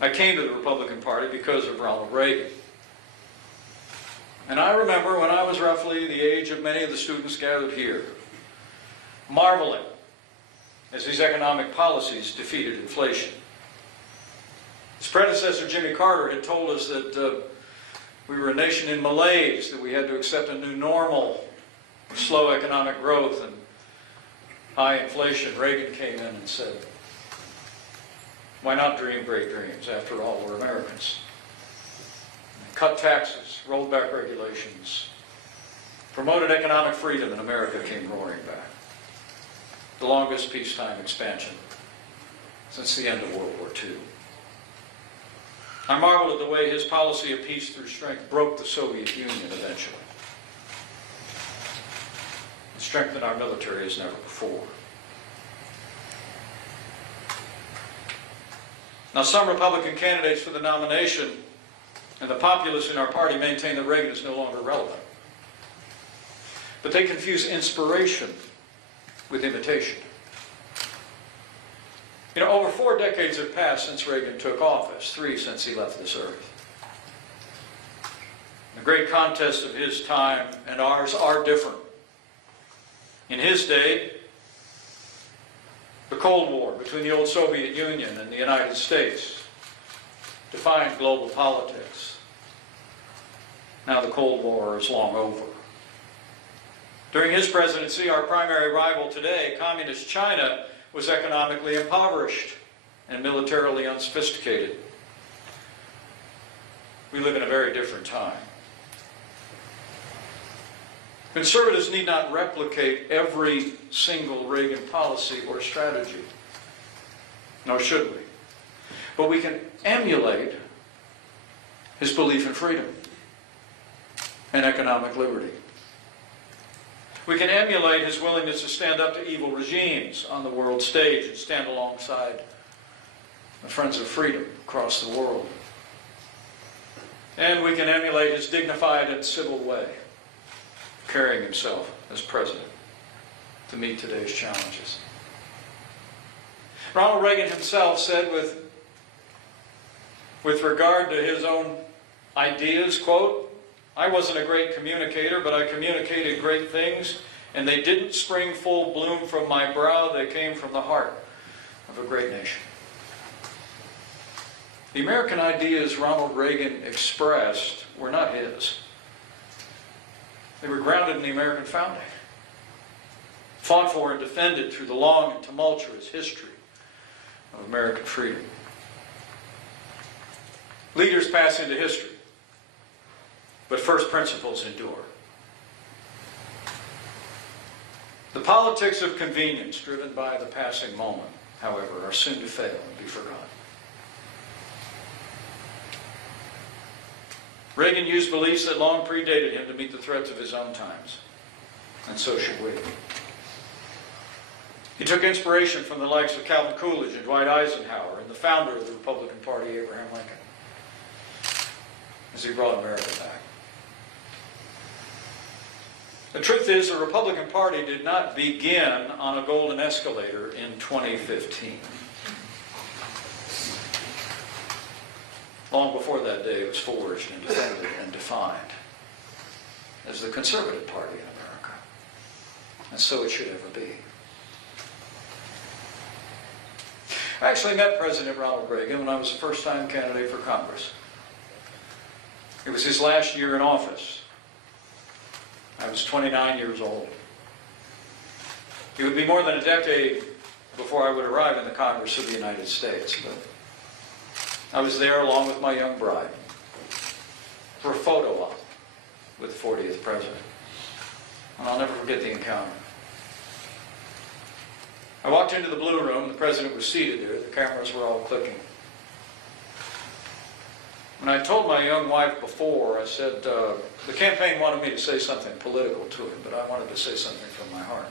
I came to the Republican Party because of Ronald Reagan. And I remember when I was roughly the age of many of the students gathered here, marveling as these economic policies defeated inflation. His predecessor, Jimmy Carter, had told us that we were a nation in malaise, that we had to accept a new normal of slow economic growth and high inflation. Reagan came in and said, why not dream great dreams? After all, we're Americans. Cut taxes, rolled back regulations, promoted economic freedom, and America came roaring back. The longest peacetime expansion since the end of World War II. I marvel at the way his policy of peace through strength broke the Soviet Union eventually. It strengthened our military as never before. Now, some Republican candidates for the nomination and the populace in our party maintain that Reagan is no longer relevant. But they confuse inspiration with imitation. You know, over 4 decades have passed since Reagan took office, 3 since he left this earth. The great contests of his time and ours are different. In his day, the Cold War between the old Soviet Union and the United States defined global politics. Now the Cold War is long over. During his presidency, our primary rival today, Communist China, was economically impoverished and militarily unsophisticated. We live in a very different time. Conservatives need not replicate every single Reagan policy or strategy, nor should we. But we can emulate his belief in freedom and economic liberty. We can emulate his willingness to stand up to evil regimes on the world stage and stand alongside the friends of freedom across the world. And we can emulate his dignified and civil way of carrying himself as president to meet today's challenges. Ronald Reagan himself said with regard to his own ideas, quote, I wasn't a great communicator, but I communicated great things, and they didn't spring full bloom from my brow, they came from the heart of a great nation. The American ideas Ronald Reagan expressed were not his. They were grounded in the American founding, fought for and defended through the long and tumultuous history of American freedom. Leaders pass into history, but first principles endure. The politics of convenience driven by the passing moment, however, are soon to fail and be forgotten. Reagan used beliefs that long predated him to meet the threats of his own times, and so should we. He took inspiration from the likes of Calvin Coolidge and Dwight Eisenhower and the founder of the Republican Party, Abraham Lincoln, as he brought America back. The truth is, the Republican Party did not begin on a golden escalator in 2015. Long before that day, it was forged and defended and defined as the conservative party in America. And so it should ever be. I actually met President Ronald Reagan when I was a first-time candidate for Congress. It was his last year in office. I was 29 years old. It would be more than a decade before I would arrive in the Congress of the United States, but I was there along with my young bride for a photo op with the 40th president. And I'll never forget the encounter. I walked into the Blue Room, the president was seated there, the cameras were all clicking. When I told my young wife before, I said, the campaign wanted me to say something political to him, but I wanted to say something from my heart.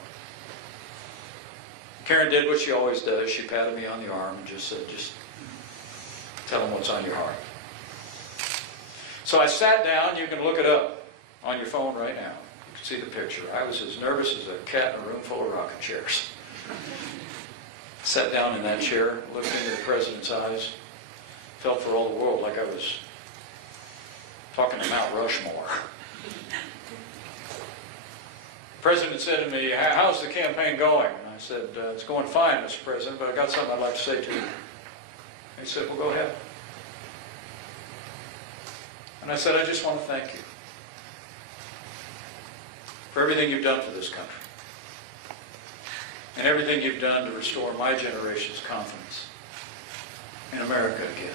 Karen did what she always does. She patted me on the arm and just said, just tell him what's on your heart. So I sat down. You can look it up on your phone right now. You can see the picture. I was as nervous as a cat in a room full of rocking chairs. Sat down in that chair, looked into the president's eyes, Felt for all the world like I was talking to Mount Rushmore. The President said to me, "How's the campaign going?" And I said, "It's going fine, Mr. President, but I've got something I'd like to say to you." He said, "Well, go ahead." And I said, "I just want to thank you for everything you've done for this country and everything you've done to restore my generation's confidence in America again.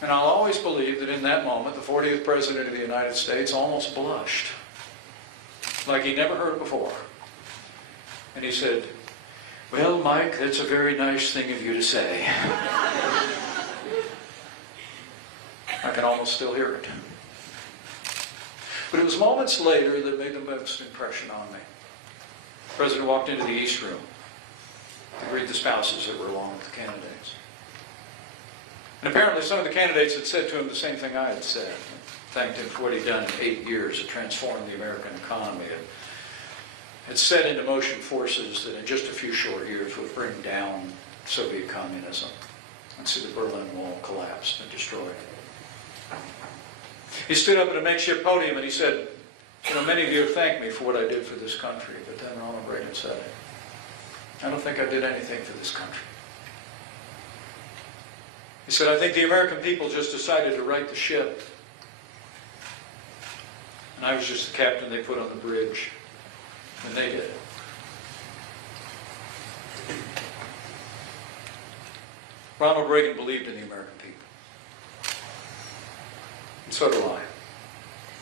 And I'll always believe that in that moment, the 40th President of the United States almost blushed, like he'd never heard before. And he said, "Well, Mike, that's a very nice thing of you to say." I can almost still hear it. But it was moments later that made the most impression on me. The President walked into the East Room to greet the spouses that were along with the candidates. And apparently some of the candidates had said to him the same thing I had said. Thanked him for what he'd done in 8 years to transform the American economy. It had set into motion forces that in just a few short years would bring down Soviet communism and see the Berlin Wall collapse and destroyed. He stood up at a makeshift podium and he said, "You know, many of you have thanked me for what I did for this country." But then Ronald Reagan said, "I don't think I did anything for this country." He said, "I think the American people just decided to right the ship. And I was just the captain they put on the bridge when they did it." Ronald Reagan believed in the American people. And so do I.